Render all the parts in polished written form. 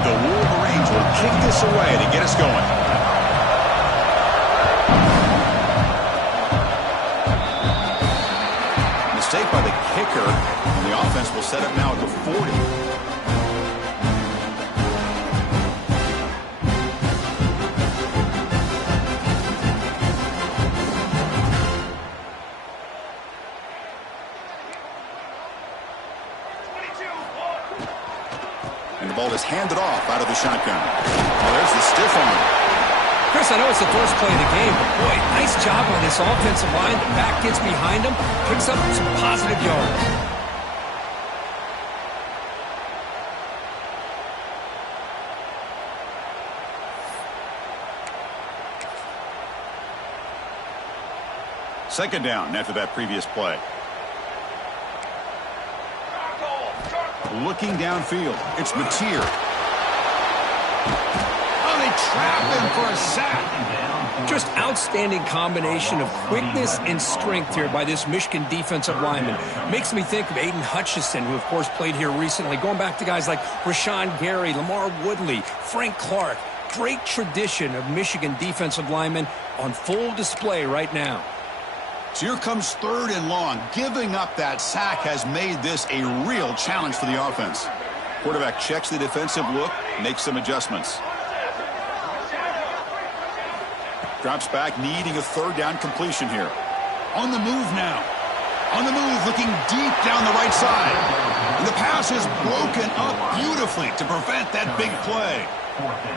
And the Wolverines will kick this away to get us going. Mistake by the kicker, and the offense will set up now at the 40. And the ball is handed off out of the shotgun. Well, there's the stiff arm. Chris, I know it's the first play of the game, but boy, nice job on this offensive line. The back gets behind him, picks up some positive yards. Second down after that previous play. Looking downfield, it's Mateer. Oh, they trap him for a sack. Just outstanding combination of quickness and strength here by this Michigan defensive lineman. Makes me think of Aiden Hutchinson, who of course played here recently. Going back to guys like Rashawn Gary, Lamar Woodley, Frank Clark. Great tradition of Michigan defensive linemen on full display right now. So here comes third and long. Giving up that sack has made this a real challenge for the offense. Quarterback checks the defensive look, makes some adjustments. Drops back, needing a third down completion here. On the move now. On the move, looking deep down the right side. And the pass is broken up beautifully to prevent that big play.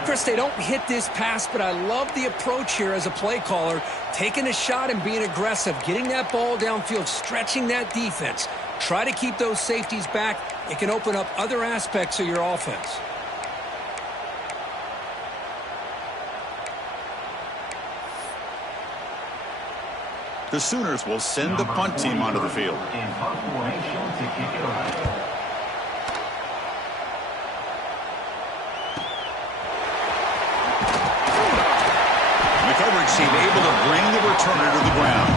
Chris, they don't hit this pass, but I love the approach here as a play caller. Taking a shot and being aggressive, getting that ball downfield, stretching that defense. Try to keep those safeties back. It can open up other aspects of your offense. The Sooners will send the punt team onto the field. The coverage team able to bring the returner to the ground.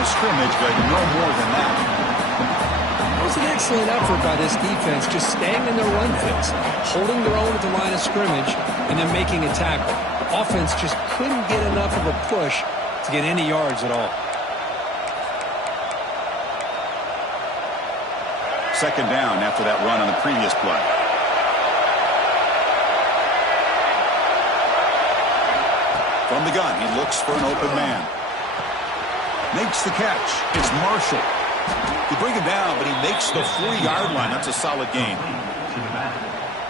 Scrimmage, but no more than that. It was an excellent effort by this defense, just staying in their run fits, holding their own at the line of scrimmage, and then making a tackle. The offense just couldn't get enough of a push to get any yards at all. Second down after that run on the previous play. From the gun, he looks for an open man. Makes the catch. It's Marshall. You bring him down, but he makes the 40-yard line. That's a solid gain.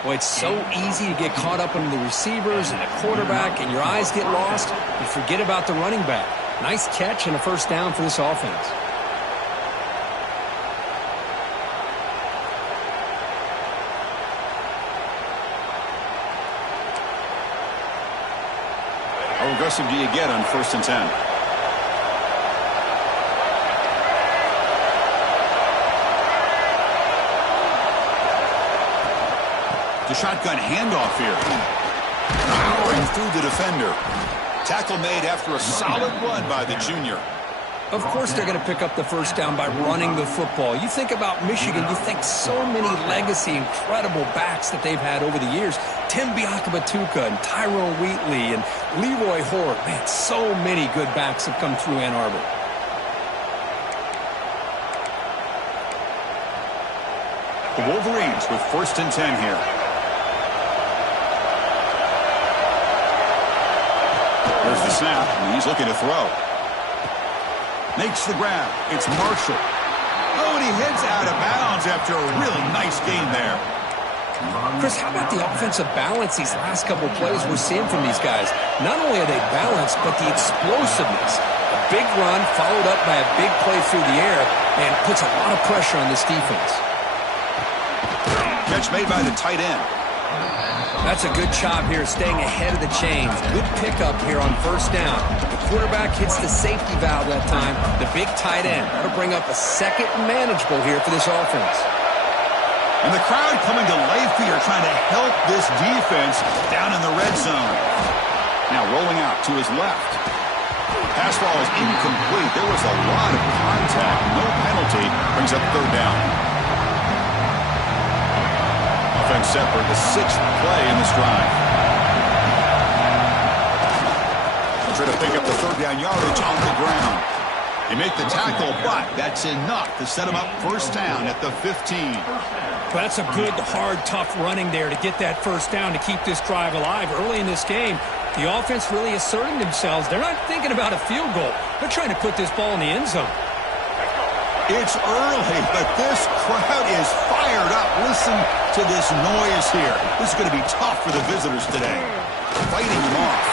Boy, it's so easy to get caught up in the receivers and the quarterback, and your eyes get lost. You forget about the running back. Nice catch and a first down for this offense. How aggressive do you get on 1st and 10? The shotgun handoff here. Powering through the defender. Tackle made after a solid run by the junior. Of course they're going to pick up the first down by running the football. You think about Michigan, you think so many legacy, incredible backs that they've had over the years. Tim Biakabatuka and Tyrone Wheatley and Leroy Hort. Man, so many good backs have come through Ann Arbor. The Wolverines with 1st and 10 here. There's the snap, and he's looking to throw. Makes the grab. It's Marshall. Oh, and he heads out of bounds after a really nice gain there. Chris, how about the offensive balance these last couple of plays we're seeing from these guys? Not only are they balanced, but the explosiveness, the big run followed up by a big play through the air, and puts a lot of pressure on this defense. Catch made by the tight end. That's a good job here, staying ahead of the chains. Good pickup here on first down. The quarterback hits the safety valve that time. The big tight end. That'll bring up a second and manageable here for this offense. And the crowd coming to life here, trying to help this defense down in the red zone. Now rolling out to his left. Pass ball is incomplete. There was a lot of contact. No penalty. Brings up third down. Offense set for the 6th play in this drive. Try to pick up the third down yardage on the ground. They make the tackle, but that's enough to set him up first down at the 15. Well, that's a good, hard, tough running there to get that first down to keep this drive alive. Early in this game, the offense really asserting themselves. They're not thinking about a field goal. They're trying to put this ball in the end zone. It's early, but this crowd is fired up. Listen to this noise here. This is going to be tough for the visitors today. Fighting them off.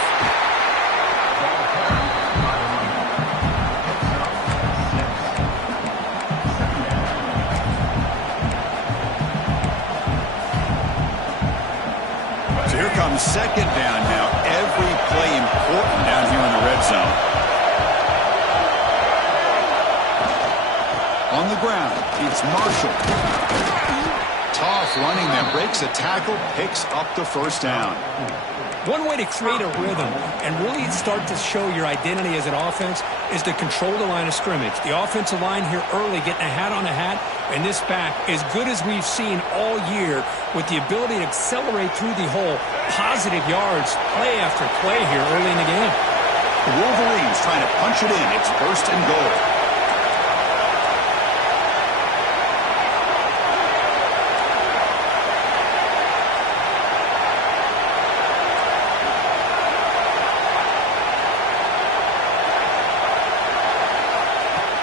So here comes second down now. Every play important down here in the red zone. On the ground, it's Marshall. Tough running that breaks a tackle, picks up the first down. One way to create a rhythm and really start to show your identity as an offense is to control the line of scrimmage. The offensive line here early getting a hat on a hat, and this back, as good as we've seen all year, with the ability to accelerate through the hole, positive yards, play after play here early in the game. The Wolverines trying to punch it in. It's first and goal.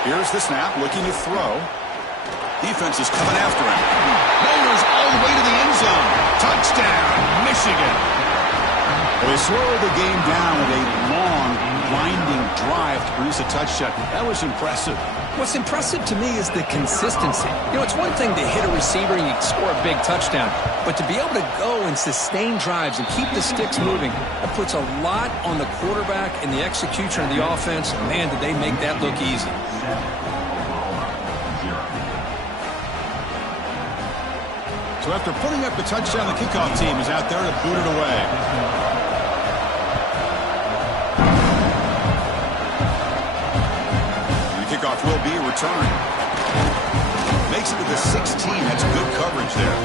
Here's the snap, looking to throw. Defense is coming after him. Bowlers all the way to the end zone. Touchdown, Michigan. Well, they slowed the game down with a long, winding drive to produce a touchdown. That was impressive. What's impressive to me is the consistency. You know, it's one thing to hit a receiver and you score a big touchdown, but to be able to go and sustain drives and keep the sticks moving, that puts a lot on the quarterback and the execution of the offense. Man, did they make that look easy. So after putting up the touchdown, the kickoff team is out there to boot it away. Kickoff will be a return. Makes it to the 16. That's good coverage there.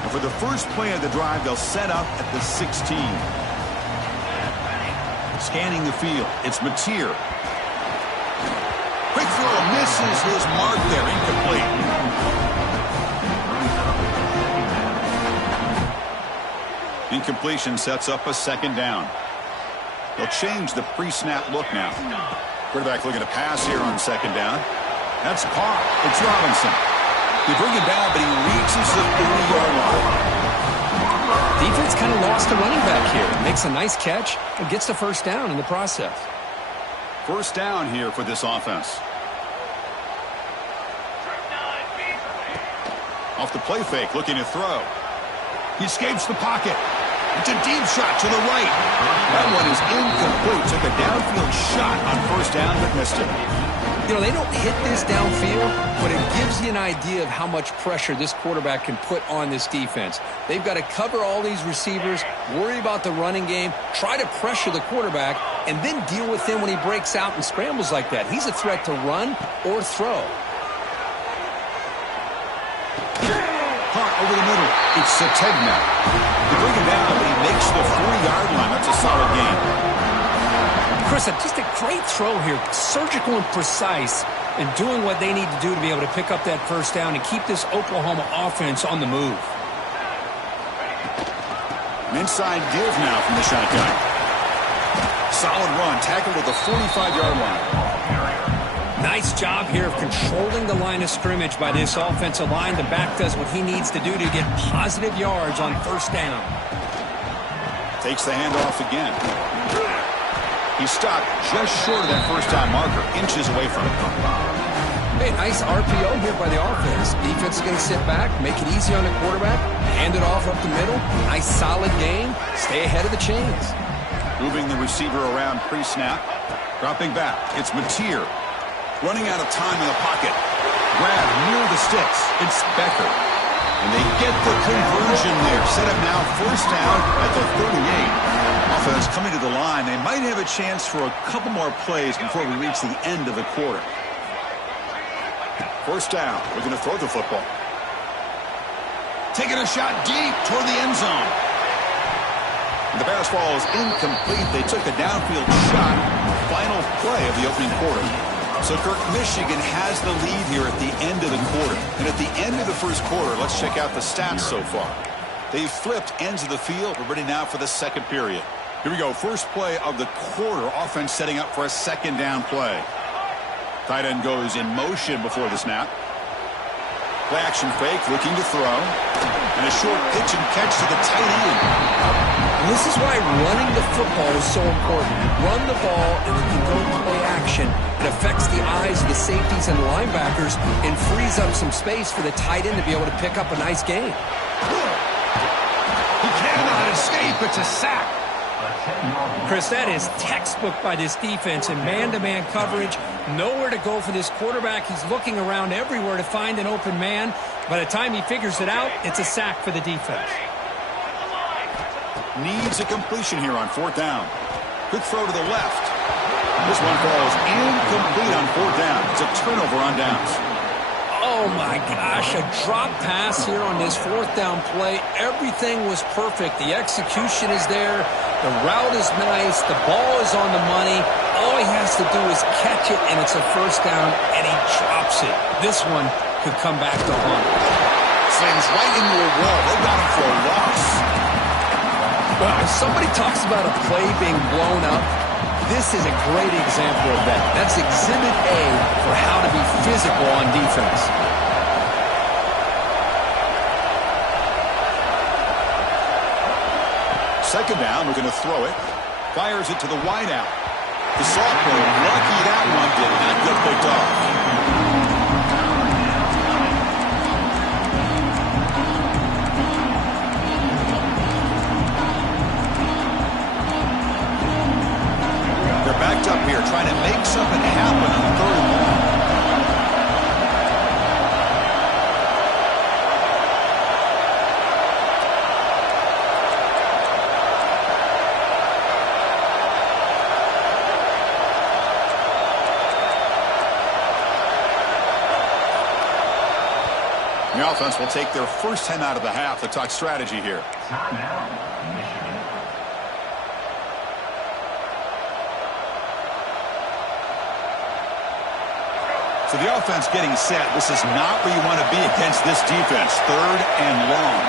And for the first play of the drive, they'll set up at the 16. Scanning the field. It's Mateer. Quick throw. Misses his mark there. Incomplete. Incompletion sets up a second down. They'll change the pre-snap look now. Quarterback looking to pass here on second down. That's caught. It's Robinson. They bring him down, but he reaches the 40-yard line. Defense kind of lost a running back here. Makes a nice catch and gets the first down in the process. First down here for this offense. Off the play fake, looking to throw. He escapes the pocket. It's a deep shot to the right. That one is incomplete. Took a downfield shot on first down, but missed it. You know, they don't hit this downfield, but it gives you an idea of how much pressure this quarterback can put on this defense. They've got to cover all these receivers, worry about the running game, try to pressure the quarterback, and then deal with him when he breaks out and scrambles like that. He's a threat to run or throw. Caught over the middle. It's Sategna. They bring him down, but he makes the 40-yard line. That's a solid game. Chris, just a great throw here. Surgical and precise in doing what they need to do to be able to pick up that first down and keep this Oklahoma offense on the move. An inside give now from the shotgun. Solid run. Tackled at the 45-yard line. Nice job here of controlling the line of scrimmage by this offensive line. The back does what he needs to do to get positive yards on first down. Takes the handoff again. He's stopped just short of that first down marker, inches away from it. Hey, nice RPO here by the offense. Defense is going to sit back, make it easy on the quarterback, hand it off up the middle. Nice solid game. Stay ahead of the chains. Moving the receiver around pre-snap. Dropping back. It's Mateer. Running out of time in the pocket. Grab near the sticks. It's Becker. And they get the conversion there. Set up now first down at the 38. Offense coming to the line. They might have a chance for a couple more plays before we reach the end of the quarter. First down. We're going to throw the football. Taking a shot deep toward the end zone. And the pass ball is incomplete. They took a downfield shot. Final play of the opening quarter. So, Kirk, Michigan has the lead here at the end of the quarter. And at the end of the first quarter, let's check out the stats so far. They've flipped ends of the field. We're ready now for the second period. Here we go. First play of the quarter. Offense setting up for a second down play. Tight end goes in motion before the snap. Play action fake, looking to throw. And a short pitch and catch to the tight end. And this is why running the football is so important. Run the ball and you can go play action. It affects the eyes of the safeties and the linebackers and frees up some space for the tight end to be able to pick up a nice gain. He cannot escape. It's a sack. Chris, that is textbook by this defense in man-to-man coverage. Nowhere to go for this quarterback. He's looking around everywhere to find an open man. By the time he figures it out, it's a sack for the defense. Needs a completion here on fourth down. Good throw to the left. This one falls incomplete on fourth down. It's a turnover on downs. Oh, my gosh, a drop pass here on this fourth down play. Everything was perfect. The execution is there. The route is nice. The ball is on the money. All he has to do is catch it, and it's a first down, and he drops it. This one could come back to haunt. Slams right into a wall. They got him for a loss. Well, if somebody talks about a play being blown up, this is a great example of that. That's Exhibit A for how to be physical on defense. Second down, we're going to throw it. Fires it to the wideout. The sophomore, lucky that one did not get picked off. They're backed up here, trying to make something happen on third and long. The offense will take their first 10 out of the half to talk strategy here. So the offense getting set. This is not where you want to be against this defense. Third and long.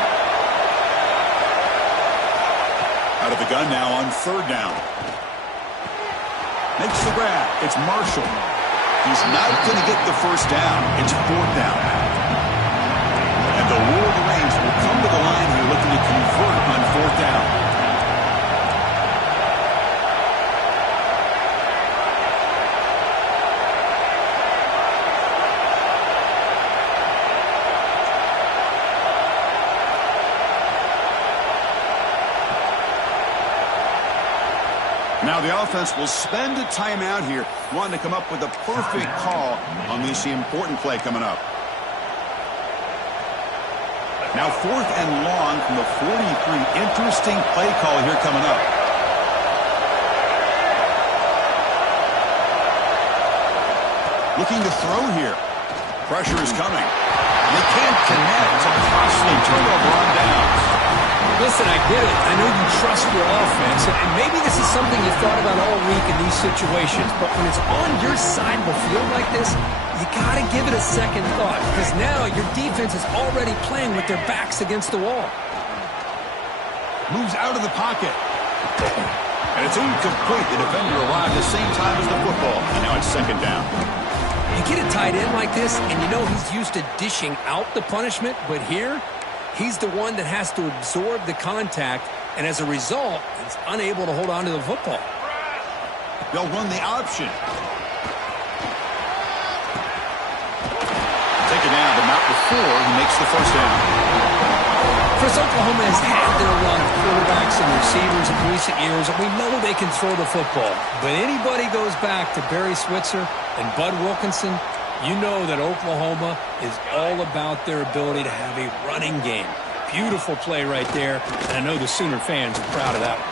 Out of the gun now on third down. Makes the grab. It's Marshall. He's not going to get the first down. It's fourth down. And the War of the Range will come to the line here looking to convert on fourth down. Now the offense will spend a timeout here, wanting to come up with a perfect call on this important play coming up. Now fourth and long from the 43. Interesting play call here coming up. Looking to throw here. Pressure is coming. And they can't connect. It's a costly turnover on downs. Listen, I get it. I know you trust your offense, and maybe this is something you thought about all week in these situations, but when it's on your side of the field like this, you got to give it a second thought, because now your defense is already playing with their backs against the wall. Moves out of the pocket. And it's incomplete. The defender arrived the same time as the football, and now it's second down. You get a tight end like this, and you know he's used to dishing out the punishment, but here, he's the one that has to absorb the contact, and as a result, he's unable to hold on to the football. They'll run the option. Take it down, but not before he makes the first down. Chris, Oklahoma has had their run of quarterbacks and receivers in recent years, and we know they can throw the football. But anybody goes back to Barry Switzer and Bud Wilkinson, you know that Oklahoma is all about their ability to have a running game. Beautiful play right there, and I know the Sooner fans are proud of that one.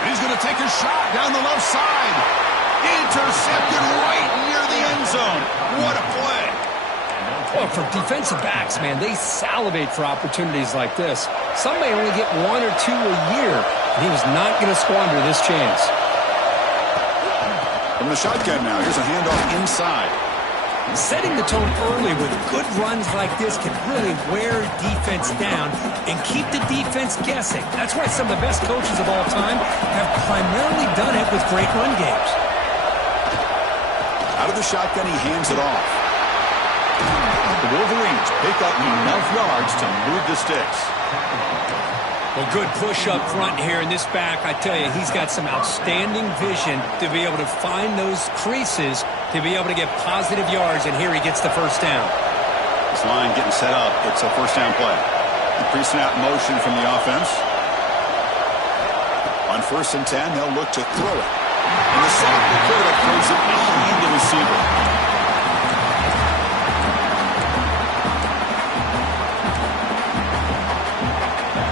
And he's going to take a shot down the left side. Intercepted right near the end zone. What a play. Well, for defensive backs, man, they salivate for opportunities like this. Some may only get 1 or 2 a year, and he was not going to squander this chance. From the shotgun now, here's a handoff inside. Setting the tone early with good runs like this can really wear defense down and keep the defense guessing. That's why some of the best coaches of all time have primarily done it with great run games. Out of the shotgun, he hands it off. The Wolverines pick up enough yards to move the sticks. Well, good push up front here in this back. I tell you, he's got some outstanding vision to be able to find those creases, to be able to get positive yards, and here he gets the first down. This line getting set up. It's a first down play. The pre-snap motion from the offense. On 1st and 10, they'll look to throw it. And the sophomore quarterback throws it behind the receiver.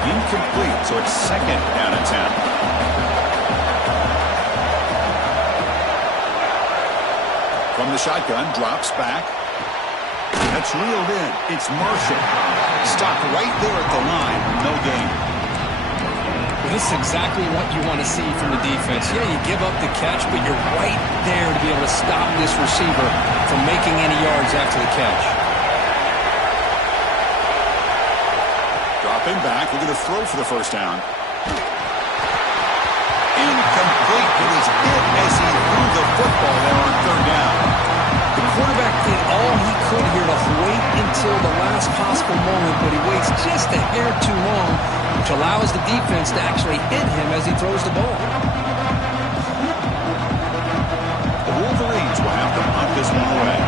Incomplete, so it's 2nd down and 10. From the shotgun, drops back. That's reeled in. It's Marshall. Stopped right there at the line. No gain. Well, this is exactly what you want to see from the defense. Yeah, you give up the catch, but you're right there to be able to stop this receiver from making any yards after the catch. Dropping back, looking to throw for the first down. Incomplete. It was hit as he threw the football there on 3rd down. The quarterback did all he could here to wait until the last possible moment, but he waits just a hair too long, which allows the defense to actually hit him as he throws the ball. The Wolverines will have to punt this one away.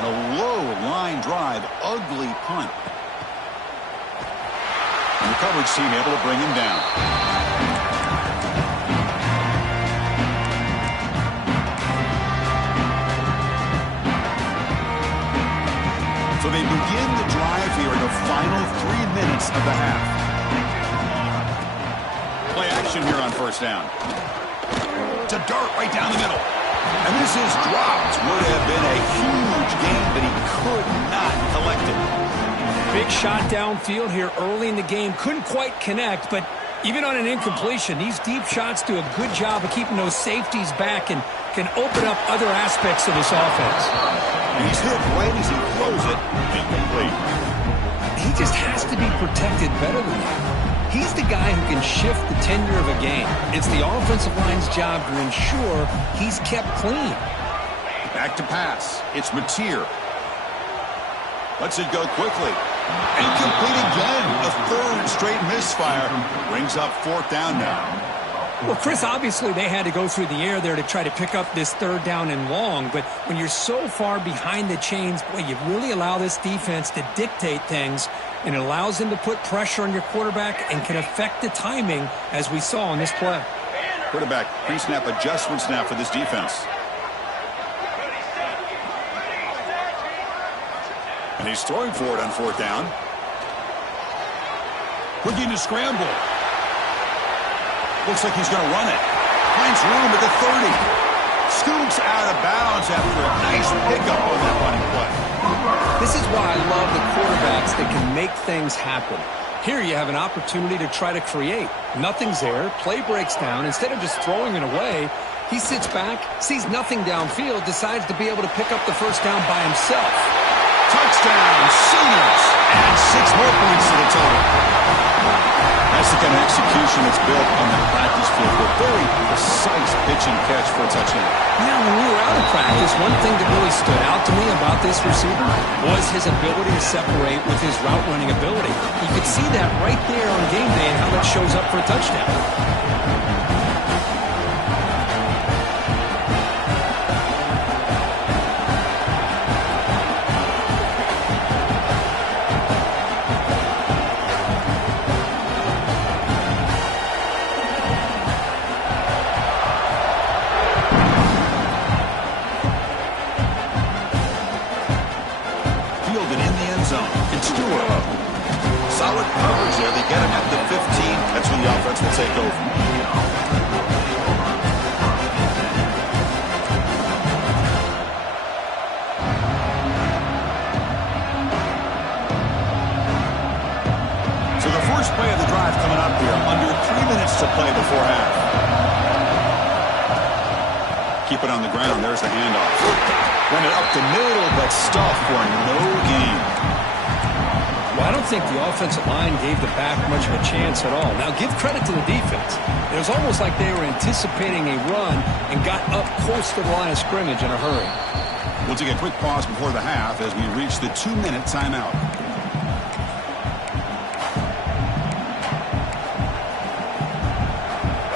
And a low line drive, ugly punt. And the coverage team able to bring him down. So they begin the drive here in the final 3 minutes of the half. Play action here on 1st down. To dart right down the middle. And this is dropped. Would have been a huge gain, but he could not collect it. Big shot downfield here early in the game. Couldn't quite connect, but even on an incompletion, these deep shots do a good job of keeping those safeties back and can open up other aspects of this offense. And he's hit right as he throws it. Incomplete. He just has to be protected better than that. He's the guy who can shift the tenure of a game. It's the offensive line's job to ensure he's kept clean. Back to pass. It's Mateer. Lets it go quickly. Incomplete again. A 3rd straight misfire. Brings up 4th down now. Well, Chris, obviously they had to go through the air there to try to pick up this 3rd down and long, but when you're so far behind the chains, boy, you really allow this defense to dictate things, and it allows them to put pressure on your quarterback and can affect the timing, as we saw on this play. Quarterback pre-snap adjustment snap for this defense. And he's throwing for it on 4th down. Looking to scramble. Looks like he's going to run it. Finds room at the 30. Scoops out of bounds after a nice pickup on that running play. This is why I love the quarterbacks that can make things happen. Here you have an opportunity to try to create. Nothing's there. Play breaks down. Instead of just throwing it away, he sits back, sees nothing downfield, decides to be able to pick up the first down by himself. Touchdown, Sooners. And 6 more points to the total. That's the an execution that's built on the practice field with very precise pitch and catch for a touchdown. Now, when we were out of practice, one thing that really stood out to me about this receiver was his ability to separate with his route running ability. You could see that right there on game day and how that shows up for a touchdown. Solid coverage there. They get him at the 15. That's when the offense will take over. So the first play of the drive coming up here. Under 3 minutes to play before half. Keep it on the ground. There's the handoff. Run it up the middle, but stuffed for no gain. Well, I don't think the offensive line gave the back much of a chance at all. Now, give credit to the defense. It was almost like they were anticipating a run and got up close to the line of scrimmage in a hurry. We'll take a quick pause before the half as we reach the 2-minute timeout.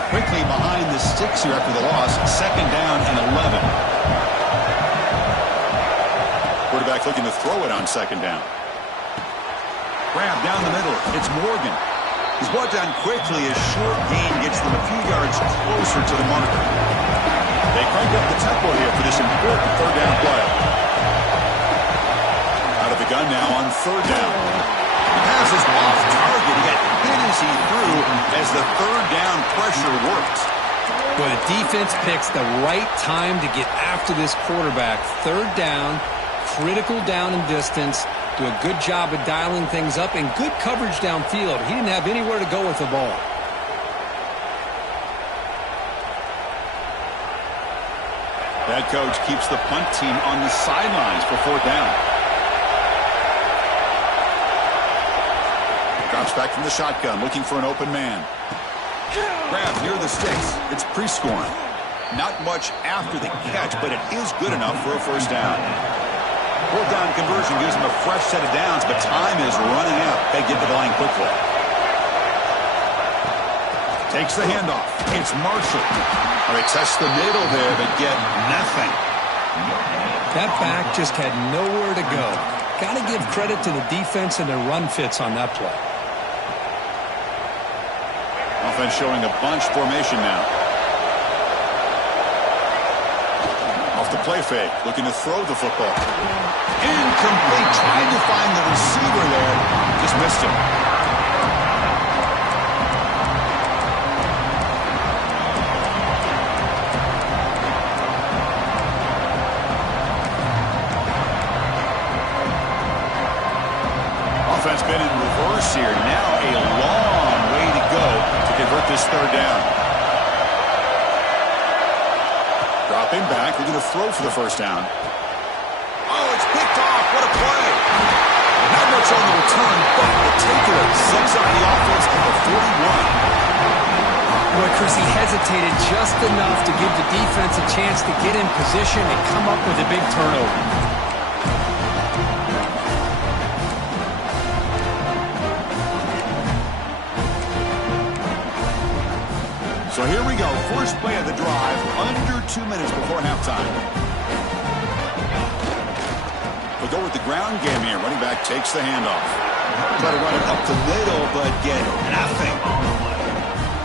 Quickly behind the sticks here after the loss. 2nd down and 11. Quarterback looking to throw it on 2nd down. Grab down the middle. It's Morgan. He's brought down quickly. His short gain gets them a few yards closer to the marker. They crank up the tempo here for this important 3rd down play. Out of the gun now on 3rd down. The pass is off target, yet hit as he threw as the 3rd down pressure worked. But the defense picks the right time to get after this quarterback. 3rd down, critical down and distance. Do a good job of dialing things up and good coverage downfield. He didn't have anywhere to go with the ball. That coach keeps the punt team on the sidelines for 4th down. Drops back from the shotgun, looking for an open man. Grab near the sticks. It's pre-scoring. Not much after the catch, but it is good enough for a 1st down. 4th down conversion gives them a fresh set of downs, but time is running out. They get to the line quickly. Takes the handoff. It's Marshall. They test the middle there, but get nothing. That back just had nowhere to go. Got to give credit to the defense and their run fits on that play. Offense showing a bunch formation now. Off the play fake, looking to throw the football. Incomplete, trying to find the receiver there. Just missed him. Offense been in reverse here. Now a long way to go to convert this 3rd down. Dropping back, looking to throw for the 1st down. Oh, it's picked off. What a play. Not much on the return, but the takeaway sets up the offense at the 41. Boy, Chris, he hesitated just enough to give the defense a chance to get in position and come up with a big turnover. So here we go. First play of the drive, under 2 minutes before halftime. We'll go with the ground game here. Running back takes the handoff. Try to run it up the middle, but get nothing.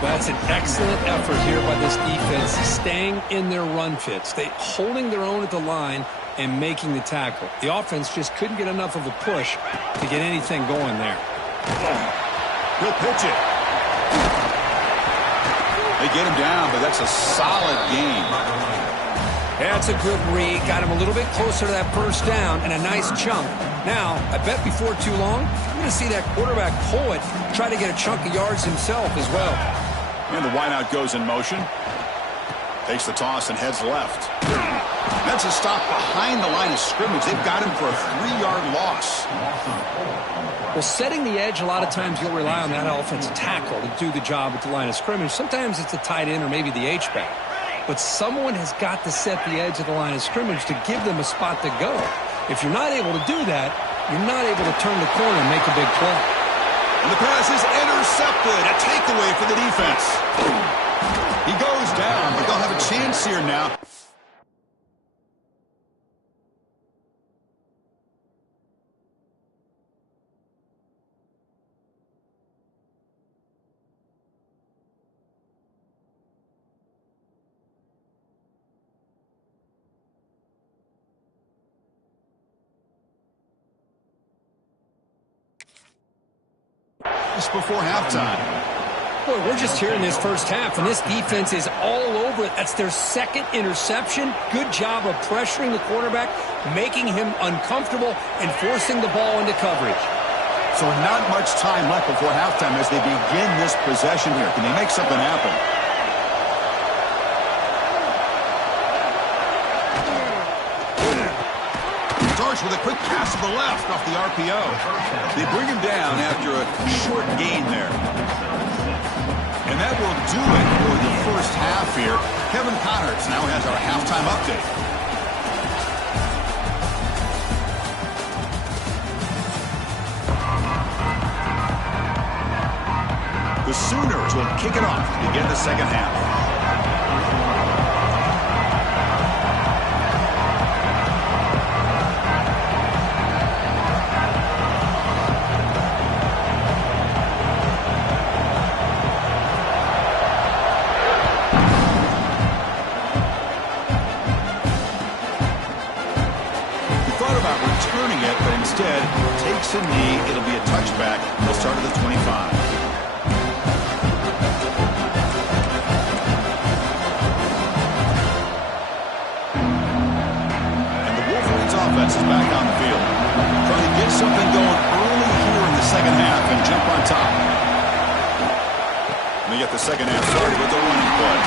That's an excellent effort here by this defense, staying in their run fits. They holding their own at the line and making the tackle. The offense just couldn't get enough of a push to get anything going there. He'll pitch it. They get him down, but that's a solid gain. That's a good read. Got him a little bit closer to that 1st down and a nice chunk. Now, I bet before too long, we're going to see that quarterback pull it, try to get a chunk of yards himself as well. And the wideout goes in motion. Takes the toss and heads left. That's a stop behind the line of scrimmage. They've got him for a 3-yard loss. Well, setting the edge, a lot of times you'll rely on that offensive tackle to do the job at the line of scrimmage. Sometimes it's a tight end or maybe the H-back. But someone has got to set the edge of the line of scrimmage to give them a spot to go. If you're not able to do that, you're not able to turn the corner and make a big play. And the pass is intercepted. A takeaway for the defense. He goes down, but they'll have a chance here now. Just before halftime. Boy, we're just here in this first half, and this defense is all over it. That's their second interception. Good job of pressuring the quarterback, making him uncomfortable, and forcing the ball into coverage. So not much time left before halftime as they begin this possession here. Can they make something happen? Starts with a quick pass to the left off the RPO. They bring him down after a short gain there. And that will do it for the first half here. Kevin Connors now has our halftime update. The Sooners will kick it off to begin the second half. Instead, takes a knee. It'll be a touchback. They'll start at the 25. And the Wolverines offense is back on the field. Trying to get something going early here in the second half and jump on top. And they get the second half started with the running play.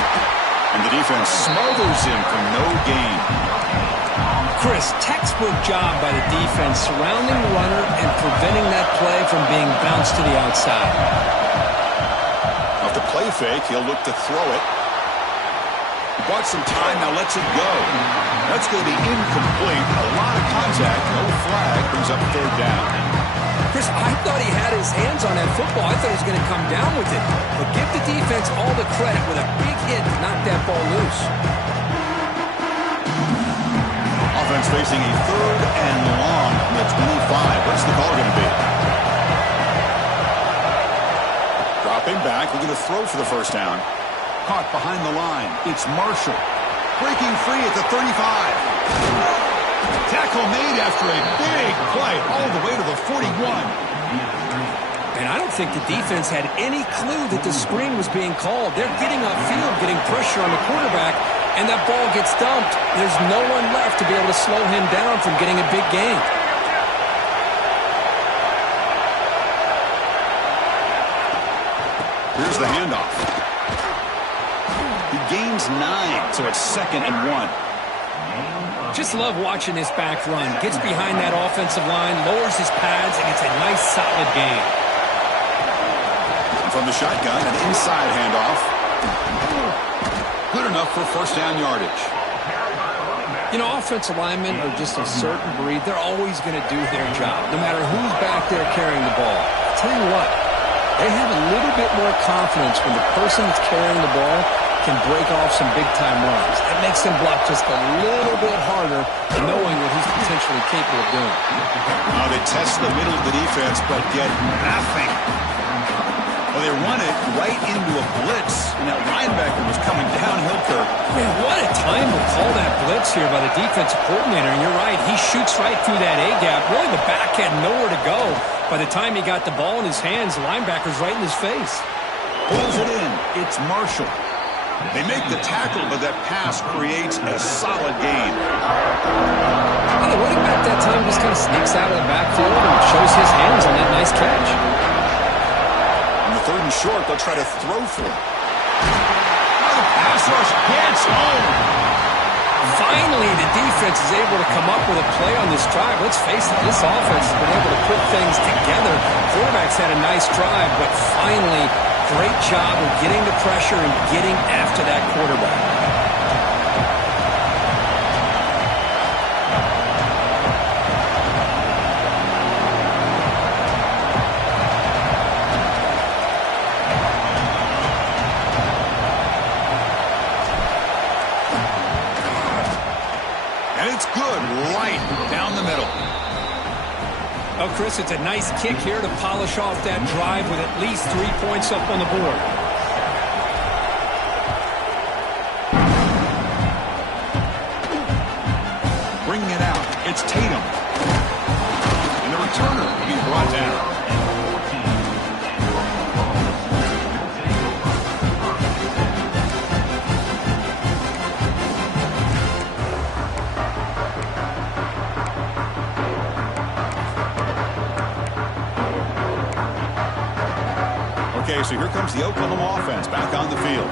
And the defense smothers him for no gain. Chris, textbook job by the defense surrounding the runner and preventing that play from being bounced to the outside. Off the play fake, he'll look to throw it. He bought some time, now lets it go. That's going to be incomplete. A lot of contact, no flag, brings up third down. Chris, I thought he had his hands on that football. I thought he was going to come down with it. But give the defense all the credit with a big hit to knock that ball loose. Offense facing a third and long from the 25. What's the call going to be? Dropping back, looking to throw for the first down. Caught behind the line. It's Marshall. Breaking free at the 35. Tackle made after a big play all the way to the 41. And I don't think the defense had any clue that the screen was being called. They're getting upfield, getting pressure on the quarterback, and that ball gets dumped. There's no one left to be able to slow him down from getting a big gain. Here's the handoff. He gains 9, so it's 2nd and 1. Just love watching this back run. Gets behind that offensive line, lowers his pads, and gets a nice solid gain. And from the shotgun, an inside handoff. Good enough for first down yardage. You know, offensive linemen are just a certain breed. They're always going to do their job, no matter who's back there carrying the ball. I'll tell you what, they have a little bit more confidence when the person that's carrying the ball can break off some big-time runs. That makes him block just a little bit harder, knowing what he's potentially capable of doing. Now they test the middle of the defense, but get nothing. Well, they run it right into a blitz, and that linebacker was coming downhill curve. Man, what a time to call that blitz here by the defensive coordinator. And you're right, he shoots right through that A-gap. Really, the back had nowhere to go. By the time he got the ball in his hands, the linebacker's right in his face. Pulls it in. It's Marshall. They make the tackle, but that pass creates a solid gain. The running back that time just kind of sneaks out of the backfield and shows his hands on that nice catch. On the 3rd and short, they'll try to throw for it. Now the pass rush gets home. Finally, the defense is able to come up with a play on this drive. Let's face it, this offense has been able to put things together. Quarterback's had a nice drive, but finally, great job of getting the pressure and getting after that quarterback. Well, Chris, it's a nice kick here to polish off that drive with at least 3 points up on the board. Bringing it out, it's Tatum. And the returner will be brought down. Okay, so here comes the Oklahoma offense back on the field.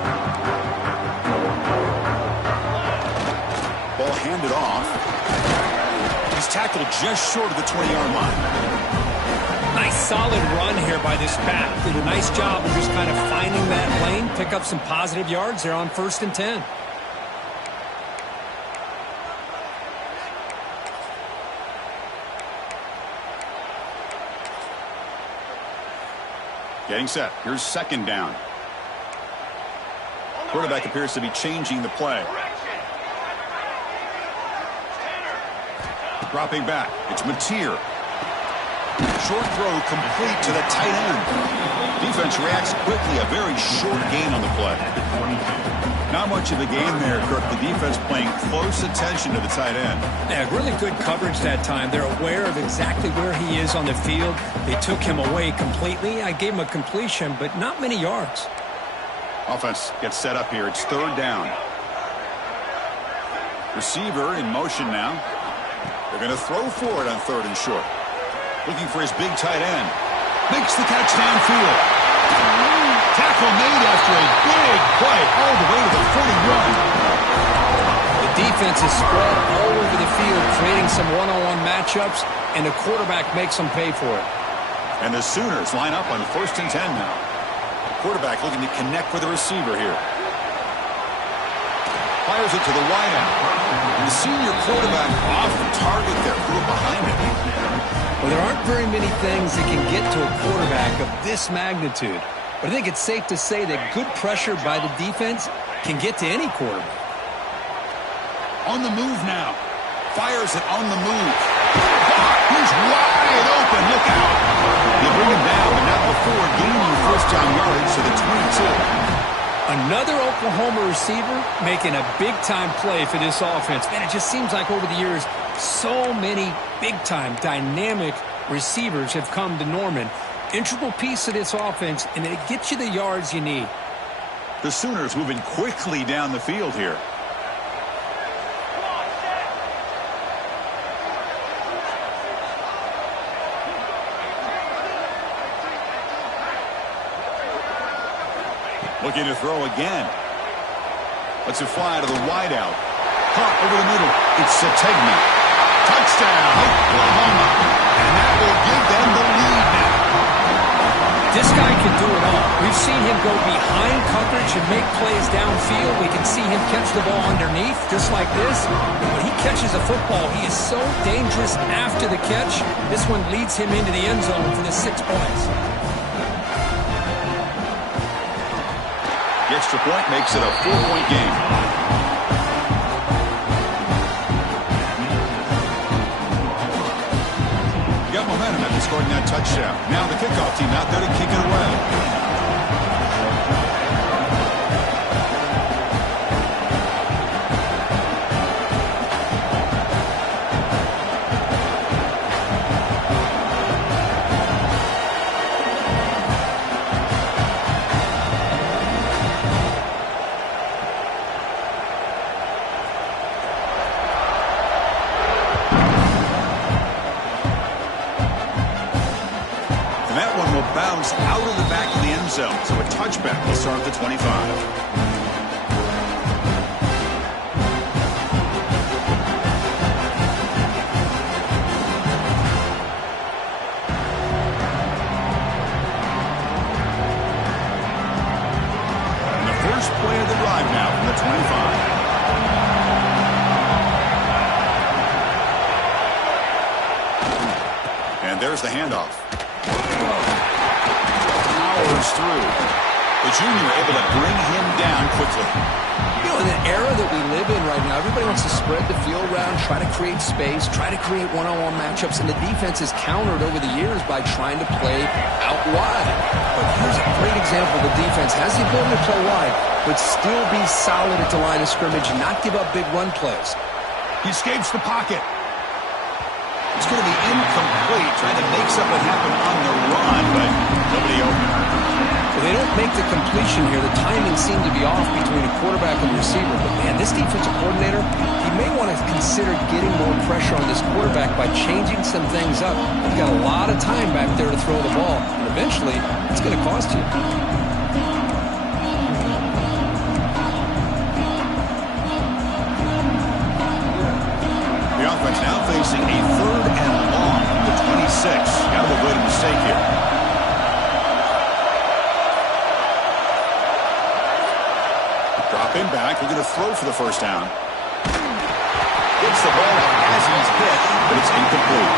Ball handed off. He's tackled just short of the 20-yard line. Nice solid run here by this back. Did a nice job of just kind of finding that lane, pick up some positive yards there on 1st and 10. Getting set. Here's 2nd down. Quarterback appears to be changing the play. Dropping back. It's Mateer. Short throw complete to the tight end. Defense reacts quickly. A very short gain on the play. Not much of a game there, Kirk. The defense paying close attention to the tight end. Yeah, really good coverage that time. They're aware of exactly where he is on the field. They took him away completely. I gave him a completion, but not many yards. Offense gets set up here. It's 3rd down. Receiver in motion now. They're going to throw for it on 3rd and short. Looking for his big tight end. Makes the catch downfield. Tackle made after a big play all the way to the 40-yard. The defense is spread all over the field, creating some one-on-one matchups, and the quarterback makes them pay for it. And the Sooners line up on 1st and 10 now. The quarterback looking to connect with the receiver here. Fires it to the wideout. And the senior quarterback off target there, threw it behind him. Well, there aren't very many things that can get to a quarterback of this magnitude. But I think it's safe to say that good pressure by the defense can get to any quarterback. On the move now. Fires it on the move. He's wide open. Look out. They bring him down, but not before gaining 1st down yardage to the 22. Another Oklahoma receiver making a big-time play for this offense. Man, it just seems like over the years, so many big-time, dynamic receivers have come to Norman. Integral piece of this offense, and it gets you the yards you need. The Sooners moving quickly down the field here. Looking to throw again. Lets it fly to the wideout. Caught over the middle. It's Sategna. Touchdown, Oklahoma. And that will give them the lead now. This guy can do it all. We've seen him go behind coverage and make plays downfield. We can see him catch the ball underneath, just like this. When he catches a football, he is so dangerous after the catch. This one leads him into the end zone for the 6 points. The extra point makes it a 4-point game. Got momentum after scoring that touchdown. Now the kickoff team out there to kick it away. Bounce out of the back of the end zone, so a touchback will start at the 25. drive now from the 25. And there's the handoff. Powers through. The junior able to bring him down quickly. You know, in the era that we live in right now, everybody wants to spread the field around, try to create space, try to create one-on-one matchups, and the defense is countered over the years by trying to play out wide. But here's a great example. The defense has the ability to play wide, but still be solid at the line of scrimmage and not give up big run plays. He escapes the pocket. It's going to be incomplete, trying to make something happen on the run, but nobody open. Well, they don't make the completion here. The timing seemed to be off between a quarterback and receiver. But, man, this defensive coordinator, he may want to consider getting more pressure on this quarterback by changing some things up. You've got a lot of time back there to throw the ball, and eventually it's going to cost you. The offense now facing a 3rd and long from the 26. Got to avoid a mistake here. Dropping back, we're going to throw for the first down. Gets the ball as he's hit, but it's incomplete.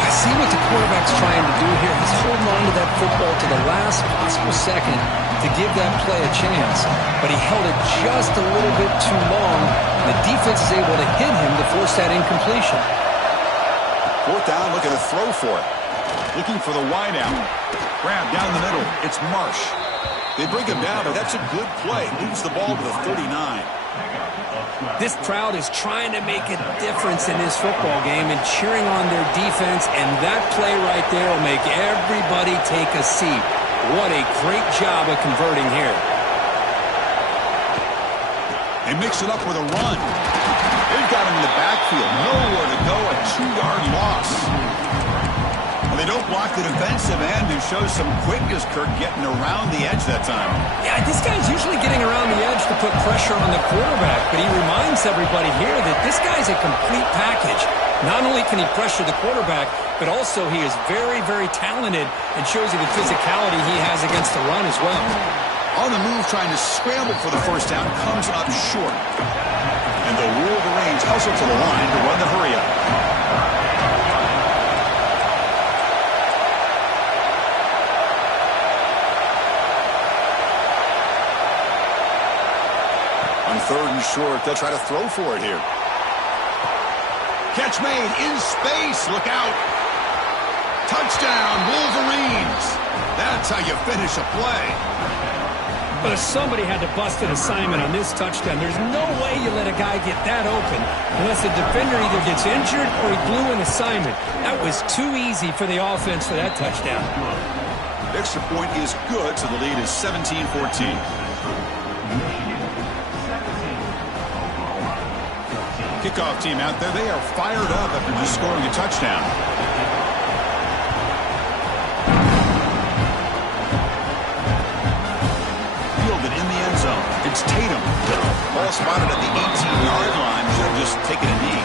I see what the quarterback's trying to do here. He's holding on to that football to the last possible second to give that play a chance. But he held it just a little bit too long. The defense is able to hit him to force that incompletion. 4th down, looking to throw for it. Looking for the wideout. Grab down the middle. It's Marsh. They bring him down, but that's a good play. Moves the ball to the 39. This crowd is trying to make a difference in this football game and cheering on their defense, and that play right there will make everybody take a seat. What a great job of converting here. They mix it up with a run. They've got him in the backfield. Nowhere to go, a 2-yard loss. Well, they don't block the defensive end, who shows some quickness, Kirk, getting around the edge that time. Yeah, this guy's usually getting around the edge to put pressure on the quarterback, but he reminds everybody here that this guy's a complete package. Not only can he pressure the quarterback, but also he is very, very talented and shows you the physicality he has against the run as well. On the move, trying to scramble for the first down, comes up short. And the Wolverines hustle to the line to run the hurry-up. On 3rd and short, they'll try to throw for it here. Catch made in space. Look out. Touchdown, Wolverines. That's how you finish a play. But if somebody had to bust an assignment on this touchdown, there's no way you let a guy get that open unless the defender either gets injured or he blew an assignment. That was too easy for the offense for that touchdown. The extra point is good, so the lead is 17-14. Kickoff team out there, they are fired up after just scoring a touchdown. Fielded in the end zone. It's Tatum. Ball spotted at the 18-yard line. Should have just taken a knee.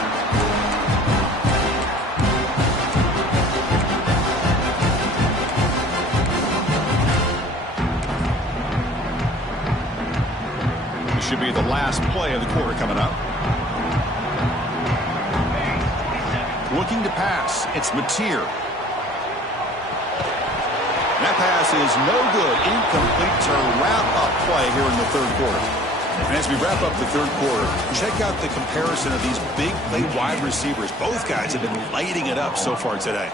This should be the last play of the quarter coming up. Looking to pass. It's Mateer. That pass is no good. Incomplete to wrap up play here in the 3rd quarter. And as we wrap up the 3rd quarter, check out the comparison of these big play wide receivers. Both guys have been lighting it up so far today.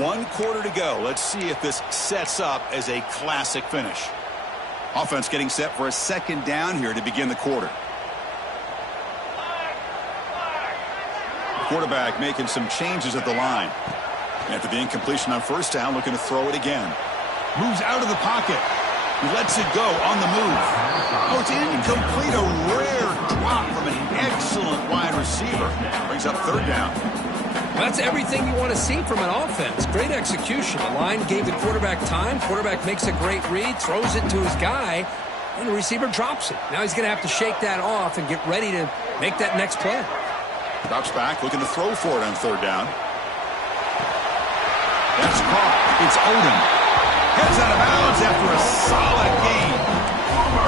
1 quarter to go. Let's see if this sets up as a classic finish. Offense getting set for a 2nd down here to begin the quarter. Quarterback making some changes at the line. After the incompletion on 1st down, looking to throw it again. Moves out of the pocket. He lets it go on the move. Oh, it's incomplete. A rare drop from an excellent wide receiver. Brings up 3rd down. Well, that's everything you want to see from an offense. Great execution. The line gave the quarterback time. Quarterback makes a great read, throws it to his guy, and the receiver drops it. Now he's going to have to shake that off and get ready to make that next play. Drops back, looking to throw for it on 3rd down. That's caught. It's Odom. Heads out of bounds after a solid game.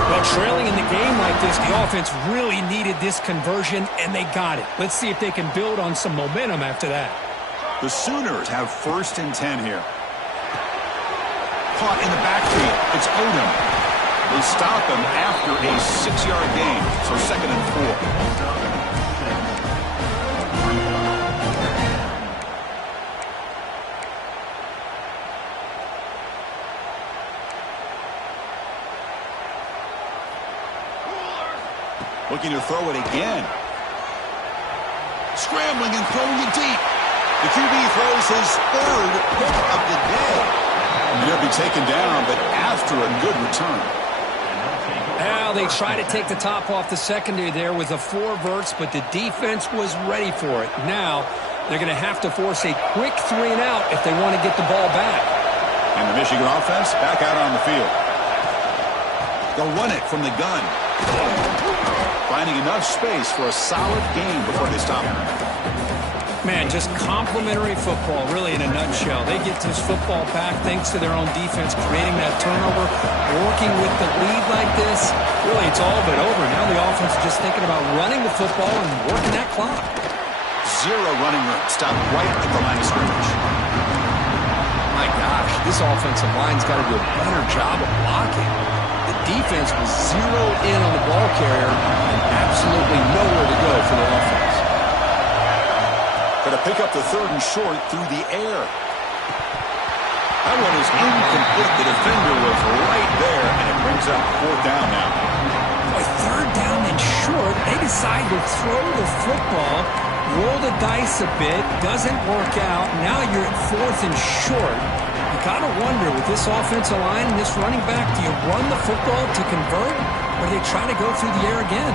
Well, trailing in the game like this, the offense really needed this conversion, and they got it. Let's see if they can build on some momentum after that. The Sooners have 1st and 10 here. Caught in the backfield. It's Odom. They stop him after a 6-yard gain, so 2nd and 4. Looking to throw it again. Scrambling and throwing it deep. The QB throws his 3rd pick of the day. And he'll be taken down, but after a good return. Now they try to take the top off the secondary there with the 4 verts, but the defense was ready for it. Now they're going to have to force a quick 3 and out if they want to get the ball back. And the Michigan offense back out on the field. They'll run it from the gun. Finding enough space for a solid game before they stop him. Man, just complimentary football, really, in a nutshell. They get this football back thanks to their own defense, creating that turnover, working with the lead like this. Really, it's all but over. Now the offense is just thinking about running the football and working that clock. 0 running room. Stopped right at the line of scrimmage. My gosh, this offensive line's got to do a better job of blocking. The defense was zeroed in on the ball carrier and absolutely nowhere to go for the offense. Going to pick up the 3rd and short through the air. That one is incomplete. The defender was right there, and it brings up 4th down now. Boy, 3rd down and short. They decide to throw the football, roll the dice a bit, doesn't work out. Now you're at 4th and short. You got to wonder, with this offensive line and this running back, do you run the football to convert, or do they try to go through the air again?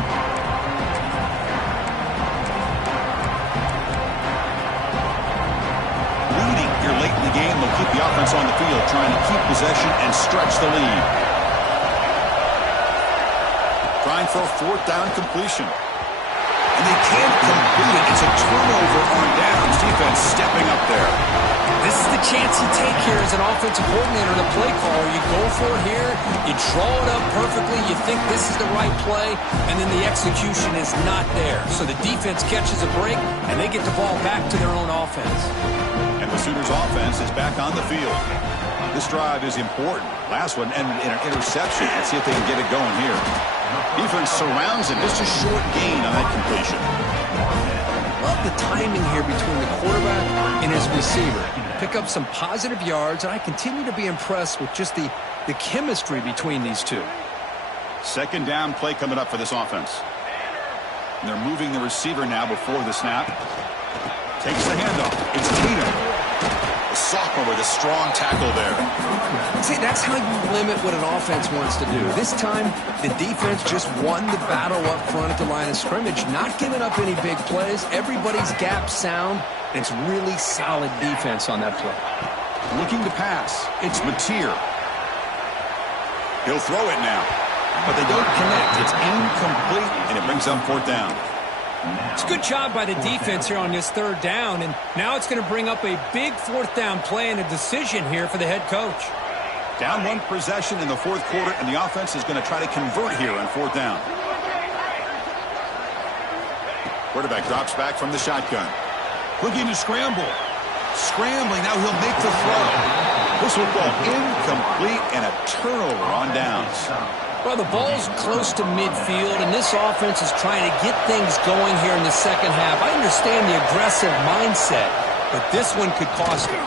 Leading here late in the game, they'll keep the offense on the field, trying to keep possession and stretch the lead. Trying for a 4th down completion. And they can't complete it. It's a turnover on downs. Defense stepping up there. This is the chance you take here as an offensive coordinator and a play caller. You go for it here, you draw it up perfectly, you think this is the right play, and then the execution is not there. So the defense catches a break, and they get the ball back to their own offense. And the Sooners offense is back on the field. This drive is important. Last one ended in an interception. Let's see if they can get it going here. Defense surrounds it. Just a short gain on that completion. Love the timing here between the quarterback and his receiver. Pick up some positive yards, and I continue to be impressed with just the chemistry between these two. 2nd down play coming up for this offense. And they're moving the receiver now before the snap. Takes the handoff. It's Tatum. The sophomore with a strong tackle there. See, that's how you limit what an offense wants to do. This time, the defense just won the battle up front at the line of scrimmage, not giving up any big plays. Everybody's gap sound. It's really solid defense on that play. Looking to pass. It's Mateer. He'll throw it now. But they don't connect. It's incomplete, and it brings up 4th down. It's a good job by the defense here on this 3rd down, and now it's going to bring up a big 4th down play and a decision here for the head coach. Down 1 possession in the 4th quarter, and the offense is going to try to convert here on 4th down. Quarterback drops back from the shotgun. Looking to scramble. Scrambling, now he'll make the throw. This will go incomplete and a turnover on downs. Well, the ball's close to midfield, and this offense is trying to get things going here in the 2nd half. I understand the aggressive mindset, but this one could cost him.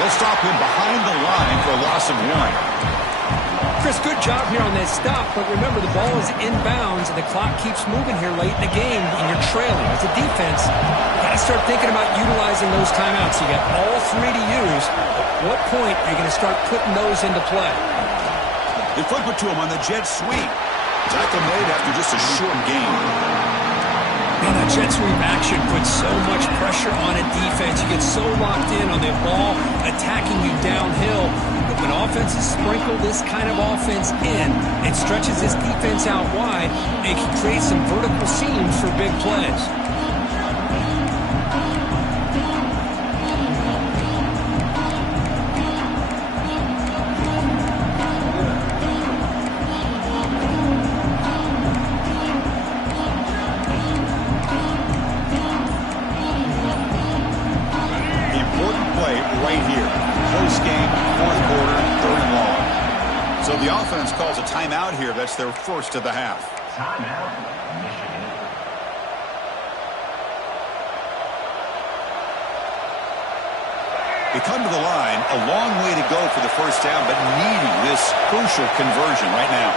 They'll stop him behind the line for a loss of 1. Chris, good job here on that stop, but remember, the ball is inbounds, and the clock keeps moving here late in the game, and you're trailing. As a defense, you got to start thinking about utilizing those timeouts. You got all 3 to use. At what point are you going to start putting those into play? They flip it to him on the jet sweep. Tackle made after just a short gain. Man, that jet sweep action puts so much pressure on a defense. You get so locked in on the ball attacking you downhill. But when offenses sprinkle this kind of offense in and stretches this defense out wide, it can create some vertical seams for big plays. Well, the offense calls a timeout here. That's their first of the half. Timeout, Michigan. They come to the line, a long way to go for the first down, but needing this crucial conversion right now.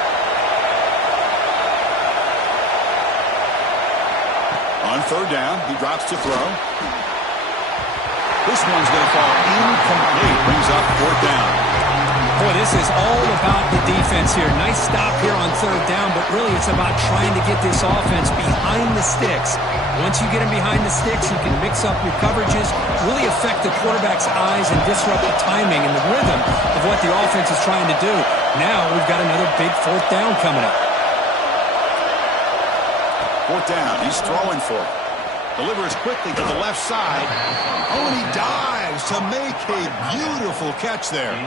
On third down, he drops to throw. This one's going to fall incomplete. Brings up fourth down. Boy, this is all about the defense here. Nice stop here on third down, but really it's about trying to get this offense behind the sticks. Once you get them behind the sticks, you can mix up your coverages, really affect the quarterback's eyes and disrupt the timing and the rhythm of what the offense is trying to do. Now we've got another big fourth down coming up. Fourth down, he's throwing for it. Delivers quickly to the left side. Oh, and he dives to make a beautiful catch there.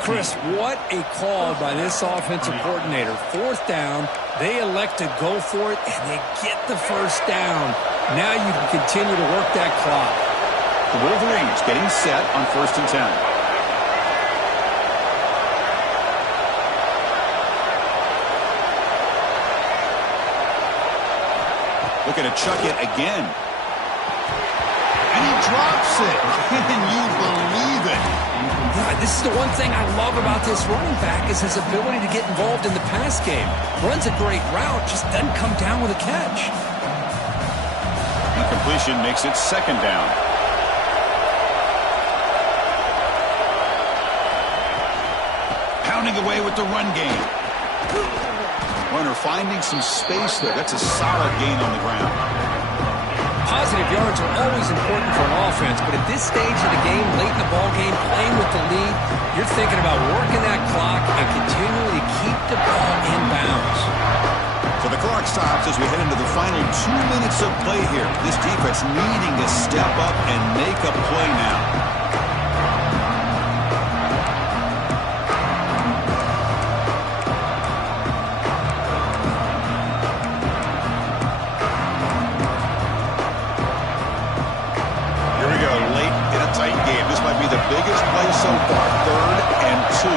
Chris, what a call by this offensive coordinator. Fourth down, they elect to go for it, and they get the first down. Now you can continue to work that clock. The Wolverines getting set on 1st and 10. Looking to chuck it again. And he drops it. Can you believe it? Yeah, this is the one thing I love about this running back is his ability to get involved in the pass game. Runs a great route, just doesn't come down with a catch. Incompletion makes it second down. Pounding away with the run game. Runner finding some space there. That's a solid gain on the ground. Positive yards are always important for an offense, but at this stage of the game, late in the ball game, playing with the lead, you're thinking about working that clock and continually keep the ball in bounds. So the clock stops as we head into the final 2 minutes of play here. This defense needing to step up and make a play now. Biggest play so far, 3rd and 2.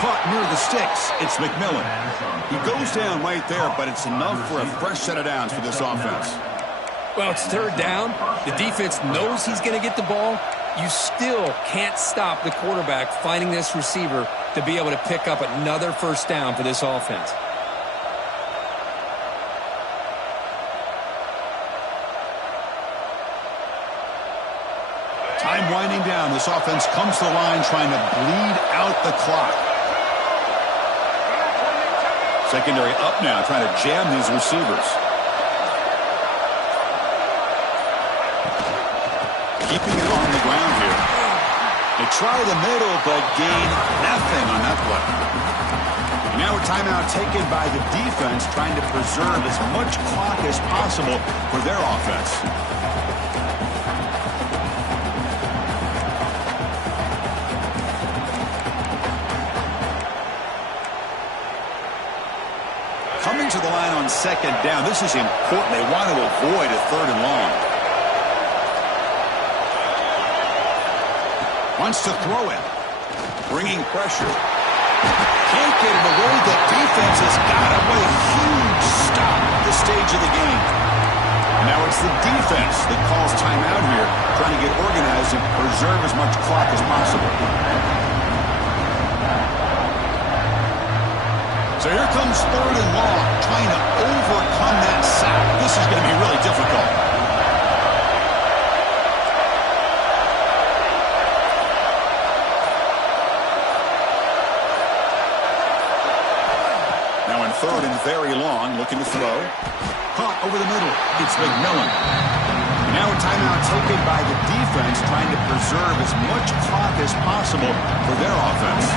Caught near the sticks. It's McMillan. He goes down right there, but it's enough for a fresh set of downs for this offense. Well, it's third down. The defense knows he's going to get the ball. You still can't stop the quarterback finding this receiver to be able to pick up another first down for this offense. Time winding down. This offense comes to the line trying to bleed out the clock. Secondary up now, trying to jam these receivers. Keeping it on the ground here. They try the middle, but gain nothing on that play. And now a timeout taken by the defense, trying to preserve as much clock as possible for their offense. Coming to the line on second down, this is important. They want to avoid a 3rd and long. Wants to throw it. Bringing pressure. Can't get it away. The defense has got him with a huge stop at this stage of the game. Now it's the defense that calls timeout here, trying to get organized and preserve as much clock as possible. So here comes 3rd and long, trying to overcome that sack. This is going to be really difficult. Now in 3rd and very long, looking to throw. Caught over the middle. It's McMillan. And now a timeout taken by the defense, trying to preserve as much clock as possible for their offense.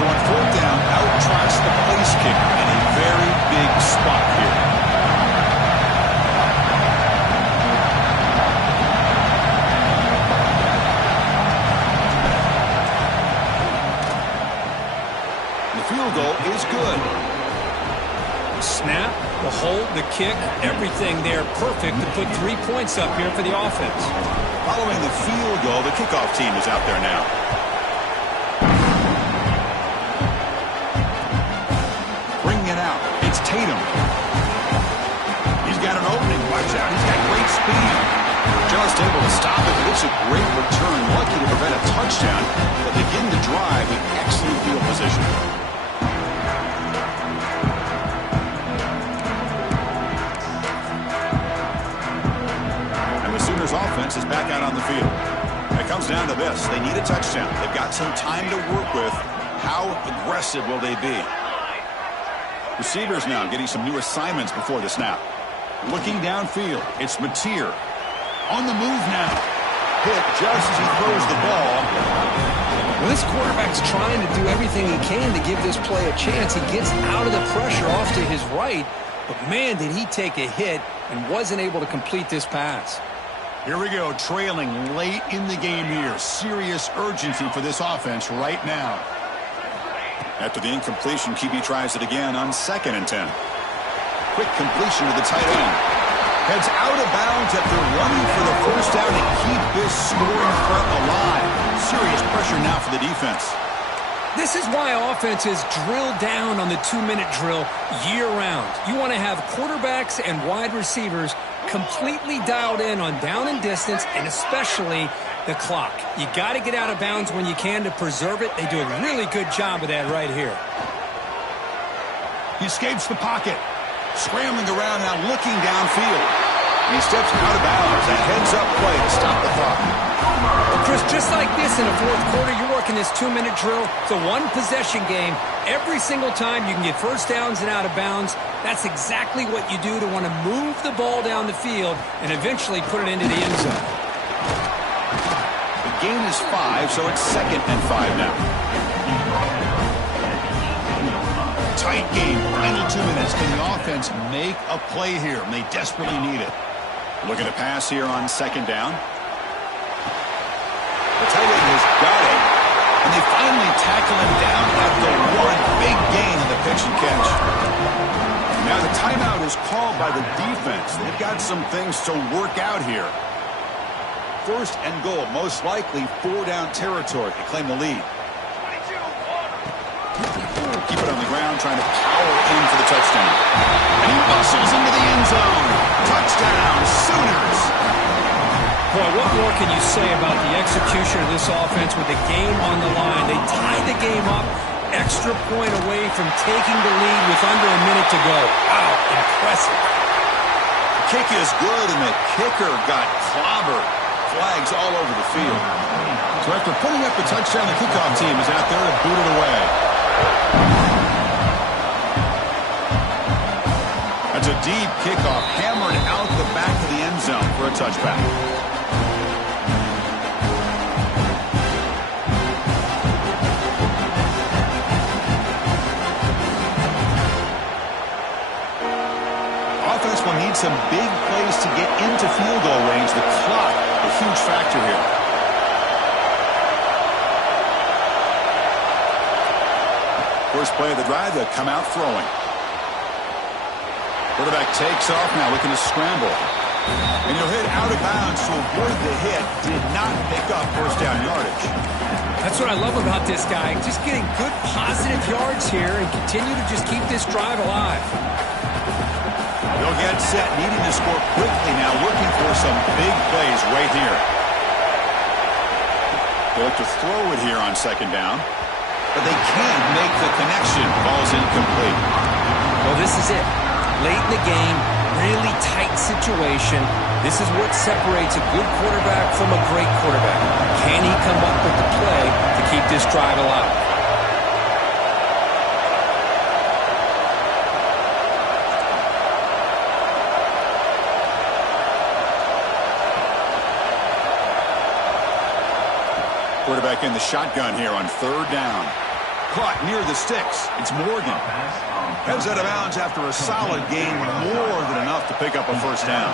So on 4th down, out trots the place kicker in a very big spot here. The field goal is good. Snap, the hold, the kick, everything there perfect to put 3 points up here for the offense. Following the field goal, the kickoff team is out there now. Bringing it out. It's Tatum. He's got an opening. Watch out. He's got great speed. Just able to stop it, but it's a great return. Lucky to prevent a touchdown, but begin the drive with excellent field position. And the Sooners offense is back out on the field. It comes down to this. They need a touchdown. They've got some time to work with. How aggressive will they be? Receivers now getting some new assignments before the snap. Looking downfield, it's Mateer. On the move now. Hit just as he throws the ball. Well, this quarterback's trying to do everything he can to give this play a chance. He gets out of the pressure off to his right, but man, did he take a hit and wasn't able to complete this pass. Here we go, trailing late in the game here. Serious urgency for this offense right now. After the incompletion, QB tries it again on 2nd and 10. Quick completion to the tight end. Heads out of bounds after running for the first down to keep this scoring threat alive. Serious pressure now for the defense. This is why offenses drill down on the 2-minute drill year-round. You want to have quarterbacks and wide receivers completely dialed in on down and distance, and especially the clock. You got to get out of bounds when you can to preserve it. They do a really good job of that right here. He escapes the pocket. Scrambling around now, looking downfield. He steps out of bounds. A heads-up play to stop the clock. Well, Chris, just like this in the 4th quarter, you're working this 2-minute drill. It's a one-possession game. Every single time you can get first downs and out of bounds. That's exactly what you do to want to move the ball down the field and eventually put it into the end zone. The gain is 5, so it's 2nd and 5 now. Tight game, final 2 minutes. Can the offense make a play here? And they desperately need it. Looking to pass here on 2nd down. The tight end has got it. And they finally tackle him down at the 1. Big gain on the pitch and catch. Now the timeout is called by the defense. They've got some things to work out here. 1st and goal, most likely 4-down territory to claim the lead. Keep it on the ground, trying to power in for the touchdown. And he bustles into the end zone. Touchdown, Sooners. Boy, what more can you say about the execution of this offense with the game on the line? They tied the game up, extra point away from taking the lead with under a minute to go. Wow, impressive. Kick is good, and the kicker got clobbered. Flags all over the field. So after putting up the touchdown, the kickoff team is out there to boot it away. That's a deep kickoff, hammered out the back of the end zone for a touchback. Offense will need some big plays to get into field goal range. The clock, a huge factor here. First play of the drive, they'll come out throwing. Quarterback takes off now, looking to scramble. And he'll hit out of bounds to avoid the hit. Did not pick up first down yardage. That's what I love about this guy. Just getting good positive yards here and continue to just keep this drive alive. They'll get set, needing to score quickly now, looking for some big plays right here. They look to throw it here on 2nd down. But they can't make the connection. Ball's incomplete. Well, this is it. Late in the game, really tight situation. This is what separates a good quarterback from a great quarterback. Can he come up with the play to keep this drive alive? Quarterback in the shotgun here on 3rd down. Caught near the sticks. It's Morgan. Heads out of bounds after a solid gain, more than enough to pick up a first down.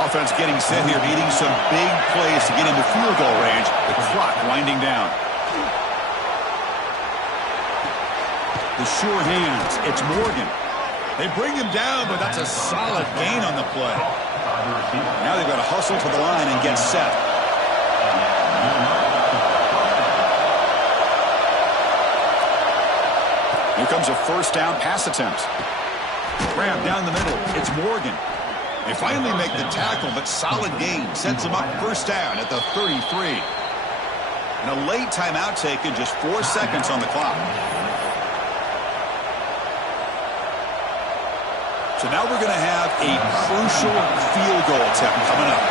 Offense getting set here, needing some big plays to get into field goal range. The clock winding down. The sure hands. It's Morgan. They bring him down, but that's a solid gain on the play. Now they've got to hustle to the line and get set. Here comes a first down pass attempt. Grab down the middle. It's Morgan. They finally make the tackle, but solid gain sets them up first down at the 33. And a late timeout taken, just 4 seconds on the clock. So now we're going to have a crucial field goal attempt coming up.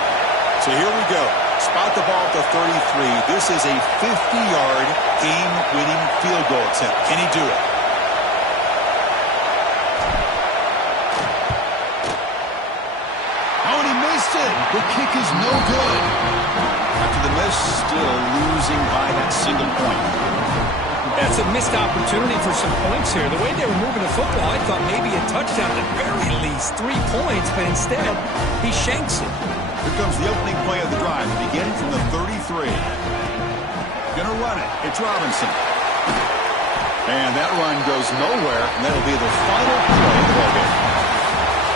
So here we go. Spot the ball at the 33. This is a 50-yard game-winning field goal attempt. Can he do it? Oh, and he missed it. The kick is no good. After the miss, still losing by that single point. That's a missed opportunity for some points here. The way they were moving the football, I thought maybe a touchdown at the very least, 3 points, but instead he shanks it. Here comes the opening play of the drive, beginning from the 33. Gonna run it. It's Robinson. And that run goes nowhere, and that'll be the final play of the ball game.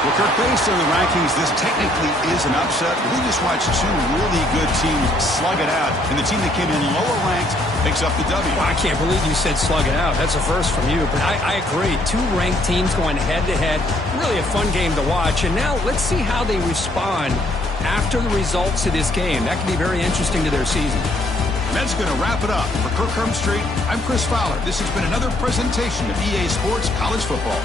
Well, Kirk, based on the rankings, this technically is an upset. We just watched two really good teams slug it out, and the team that came in lower ranked picks up the W. Well, I can't believe you said slug it out. That's a first from you, but I agree. 2 ranked teams going head-to-head. Really a fun game to watch. And now let's see how they respond after the results of this game. That could be very interesting to their season. And that's going to wrap it up. For Kirk Herbstreit, I'm Chris Fowler. This has been another presentation of EA Sports College Football.